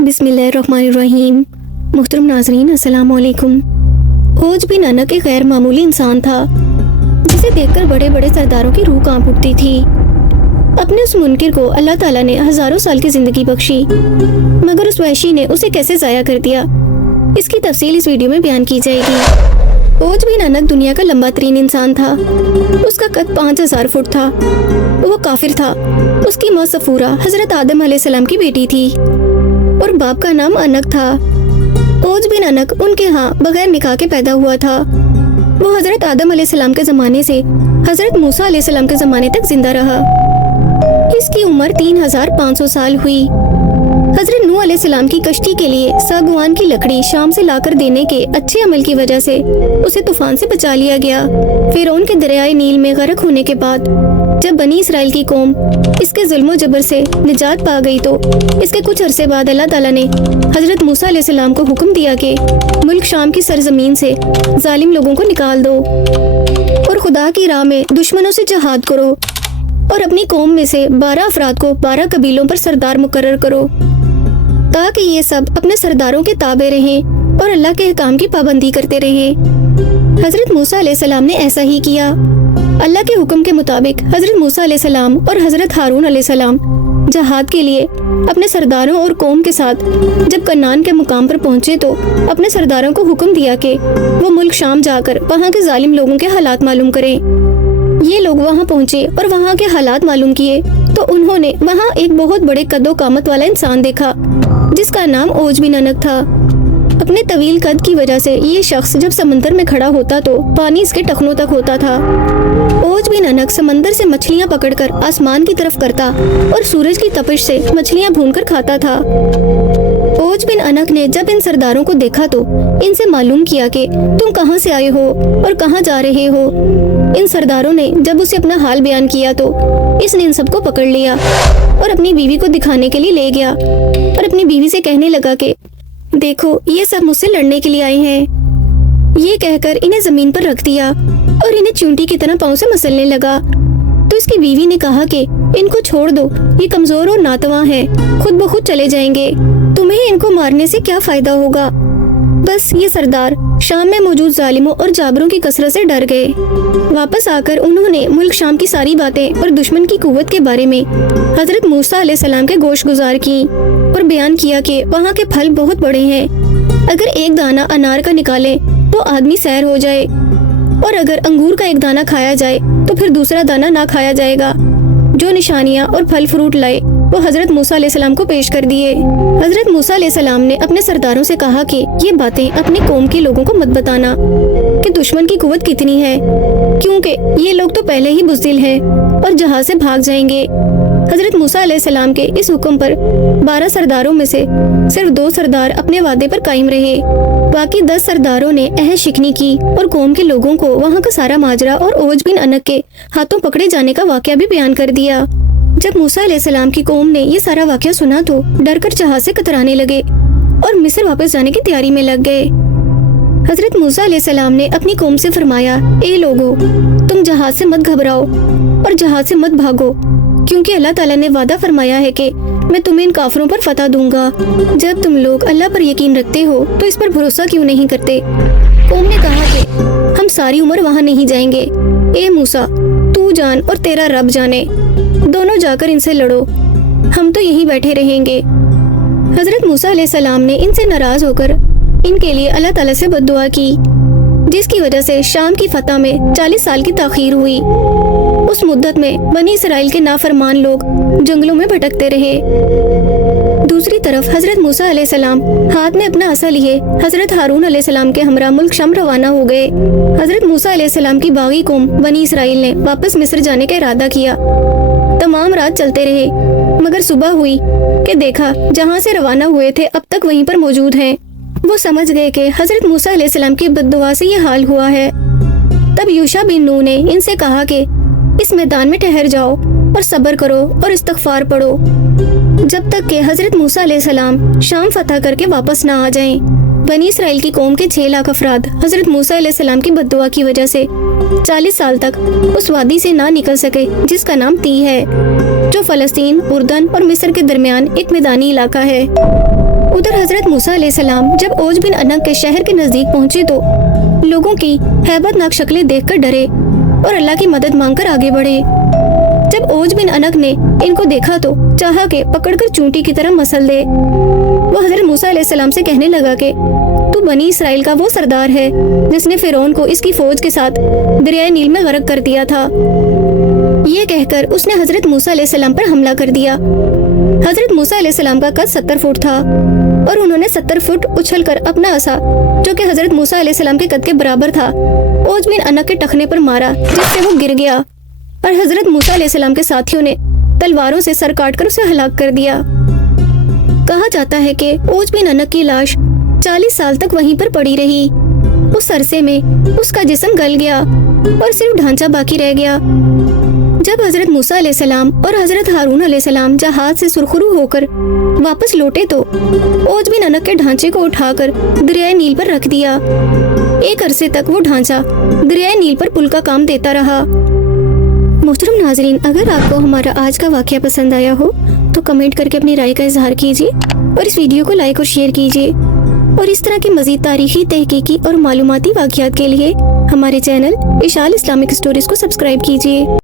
बिस्मिल्लाहिर्रहमानिर्रहीम। मुहतरम नाज़रीन, अस्सलाम वालेकुम। ओज बिन अनक एक गैर मामूली इंसान था जिसे देखकर बड़े बड़े सरदारों की रूह कांप उठती थी। अपने उस मुनकिर को अल्लाह ताला ने हज़ारों साल की ज़िंदगी बख्शी, मगर उस वहशी ने उसे कैसे ज़ाया कर दिया, इसकी तफसील इस वीडियो में बयान की जाएगी। ओज बिन अनक दुनिया का लंबा तरीन इंसान था। उसका कद 5000 फुट था। वो काफिर था। उसकी माँ सफूरा हज़रत आदम अलैहिस्सलाम की बेटी थी और बाप का नाम अनक था। ओज बिन अनक उनके यहाँ बगैर निकाह के पैदा हुआ था। वो हज़रत आदम अलैहिस्सलाम के ज़माने से हज़रत मूसा अलैहिस्सलाम के ज़माने तक जिंदा रहा। इसकी उम्र 3500 साल हुई। हज़रत नूह अलैहिस्सलाम की कश्ती के लिए सागवान की लकड़ी शाम से लाकर देने के अच्छे अमल की वजह से उसे तूफान से बचा लिया गया। फिरौन के दरियाए नील में गर्क होने के बाद जब बनी इसराइल की कौम इसके जुल्म जबर से निजात पा गई तो इसके कुछ अरसे बाद अल्लाह ताला ने हज़रत मूसा अलैहिस्सलाम को हुक्म दिया कि मुल्क शाम की सरजमीन से जालिम लोगों को निकाल दो और खुदा की राह में दुश्मनों से जिहाद करो और अपनी कौम में से 12 अफराद को 12 कबीलों पर सरदार मुकर्रर करो ताकि ये सब अपने सरदारों के ताबे रहें और अल्लाह के हुक्म की पाबंदी करते रहें। हज़रत मूसा अलैहिस्सलाम ने ऐसा ही किया। अल्लाह के हुक्म के मुताबिक हज़रत मूसा अलैहिस्सलाम और हज़रत हारून अलैहिस्सलाम जहाद के लिए अपने सरदारों और कौम के साथ जब कन्नान के मुकाम पर पहुंचे तो अपने सरदारों को हुक्म दिया कि वो मुल्क शाम जाकर वहाँ के जालिम लोगों के हालात मालूम करें। ये लोग वहाँ पहुँचे और वहाँ के हालात मालूम किए तो उन्होंने वहाँ एक बहुत बड़े कदो कामत वाला इंसान देखा जिसका नाम ओज बिन अनक था। अपने तवील कद की वजह से ये शख्स जब समंदर में खड़ा होता तो पानी इसके टखनों तक होता था। ओज बिन अनक समंदर से मछलियाँ पकड़कर आसमान की तरफ करता और सूरज की तपिश से मछलियाँ भूनकर खाता था। ओज बिन अनक ने जब इन सरदारों को देखा तो इनसे मालूम किया कि तुम कहाँ से आए हो और कहाँ जा रहे हो। इन सरदारों ने जब उसे अपना हाल बयान किया तो इसने इन सबको पकड़ लिया और अपनी बीवी को दिखाने के लिए ले गया और अपनी बीवी से कहने लगा कि देखो, ये सब मुझसे लड़ने के लिए आए हैं। ये कहकर इन्हें जमीन पर रख दिया और इन्हें चूंटी की तरह पाँव से मसलने लगा। तो इसकी बीवी ने कहा कि इनको छोड़ दो, ये कमजोर और नातवा हैं, खुद ब खुद चले जाएंगे, तुम्हें इनको मारने से क्या फायदा होगा। बस ये सरदार शाम में मौजूद जालिमों और जाबरों की कसरत से डर गए। वापस आकर उन्होंने मुल्क शाम की सारी बातें और दुश्मन की कुव्वत के बारे में हज़रत मूसा अलैहिस्सलाम के गोश गुजार की और बयान किया कि वहाँ के फल बहुत बड़े हैं। अगर एक दाना अनार का निकाले तो आदमी सैर हो जाए और अगर अंगूर का एक दाना खाया जाए तो फिर दूसरा दाना ना खाया जाएगा। जो निशानियाँ और फल फ्रूट लाए वो हज़रत मूसा अलैहिस्सलाम को पेश कर दिए। हज़रत मूसा अलैहिस्सलाम ने अपने सरदारों से कहा कि ये बातें अपनी कौम के लोगों को मत बताना कि दुश्मन की कुव्वत कितनी है, क्योंकि ये लोग तो पहले ही बुज़दिल हैं और जहाज से भाग जाएंगे। हज़रत मूसा अलैहिस्सलाम के इस हुक्म पर 12 सरदारों में से सिर्फ 2 सरदार अपने वादे पर कायम रहे। बाकी 10 सरदारों ने अहद शिकनी की और कौम के लोगों को वहाँ का सारा माजरा और ओज बिन अनक के हाथों पकड़े जाने का वाक़या भी बयान कर दिया। जब मूसा अलैहिस्सलाम की कौम ने ये सारा वाक़या सुना तो डरकर जहाज से कतराने लगे और मिस्र वापस जाने की तैयारी में लग गए। हज़रत मूसा अलैहिस्सलाम ने अपनी कौम से फरमाया, ए लोगो, तुम जहाज से मत घबराओ और जहाज से मत भागो, क्योंकि अल्लाह ताला ने वादा फरमाया है कि मैं तुम्हें इन काफिरों पर फतह दूंगा। जब तुम लोग अल्लाह पर यकीन रखते हो तो इस पर भरोसा क्यों नहीं करते। कौम ने कहा कि हम सारी उम्र वहाँ नहीं जाएंगे। ए मूसा, तू जान और तेरा रब जाने, दोनों जाकर इनसे लड़ो, हम तो यहीं बैठे रहेंगे। हज़रत मूसा अलैहिस्सलाम ने इनसे नाराज होकर इनके लिए अल्लाह ताला से बद्दुआ की, जिसकी वजह से शाम की फतह में 40 साल की ताखीर हुई। उस मुद्दत में बनी इसराइल के नाफरमान लोग जंगलों में भटकते रहे। दूसरी तरफ हज़रत मूसा अलैहिस्सलाम हाथ में अपना असा लिए हज़रत हारून अलैहिस्सलाम के हमरा मुल्क शम रवाना हो गए। हज़रत मूसा अलैहिस्सलाम की बागी कौम बनी इसराइल ने वापस मिस्र जाने का इरादा किया। तमाम रात चलते रहे, मगर सुबह हुई कि देखा जहाँ से रवाना हुए थे अब तक वहीं पर मौजूद हैं। वो समझ गए कि हज़रत मूसा अलैहिस्सलाम की बद्दुआ से ये हाल हुआ है। तब यूशा बिन नून ने इनसे कहा कि इस मैदान में ठहर जाओ और सब्र करो और इस्तग़फ़ार पढ़ो जब तक कि हज़रत मूसा अलैहिस्सलाम शाम फतह करके वापस ना आ जाएं। बनी इसराइल की कौम के 6 लाख अफराद हज़रत मूसा अलैहिस्सलाम की बद्दुआ की वजह से 40 साल तक उस वादी से ना निकल सके जिसका नाम ती है, जो फलस्तीन, उर्दन और मिस्र के दरमियान एक मैदानी इलाका है। उधर हजरत मूसा अलैहिस्सलाम जब औज बिन अनक के शहर के नजदीक पहुंचे तो लोगों की हैबतनाक शक्लें देखकर डरे और अल्लाह की मदद मांगकर आगे बढ़े। जब औज बिन अनक ने इनको देखा तो चाहा कि पकड़कर चूंटी की तरह मसल दे। वो हजरत मूसा अलैहिस्सलाम से कहने लगा कि तू बनी इसराइल का वो सरदार है जिसने फिरौन को इसकी फौज के साथ दरियाए नील में गर्क कर दिया था। ये कहकर उसने हजरत मूसा अलैहिस्सलाम पर हमला कर दिया। हजरत मूसा अलैहिस्सलाम का कद 70 फुट था और उन्होंने 70 फुट उछलकर अपना असा, जो कि हजरत मूसा अलैहिस्सलाम के कद के बराबर था, औज बिन अनक के टखने पर मारा, जिससे वो गिर गया और हजरत मूसा अलैहिस्सलाम के साथियों ने तलवारों से सर काटकर उसे हलाक कर दिया। कहा जाता है कि औज बिन अनक की लाश 40 साल तक वहीं पर पड़ी रही। उस अरसे में उसका जिस्म गल गया और सिर्फ ढांचा बाकी रह गया। जब हजरत मूसा अलैहिस्सलाम और हजरत हारून अलैहिस्सलाम जहाज से सुरखरू होकर वापस लौटे तो औज बिन अनक के ढांचे को उठाकर दरियाए नील पर रख दिया। एक अरसे तक वो ढांचा दरियाए नील पर पुल का काम देता रहा। मोहतरम नाजरीन, अगर आपको हमारा आज का वाकया पसंद आया हो तो कमेंट करके अपनी राय का इजहार कीजिए और इस वीडियो को लाइक और शेयर कीजिए। और इस तरह की मज़ीद तारीखी, तहकीकी और मालूमाती वाक़यात के लिए हमारे चैनल इशाल इस्लामिक स्टोरीज को सब्सक्राइब कीजिए।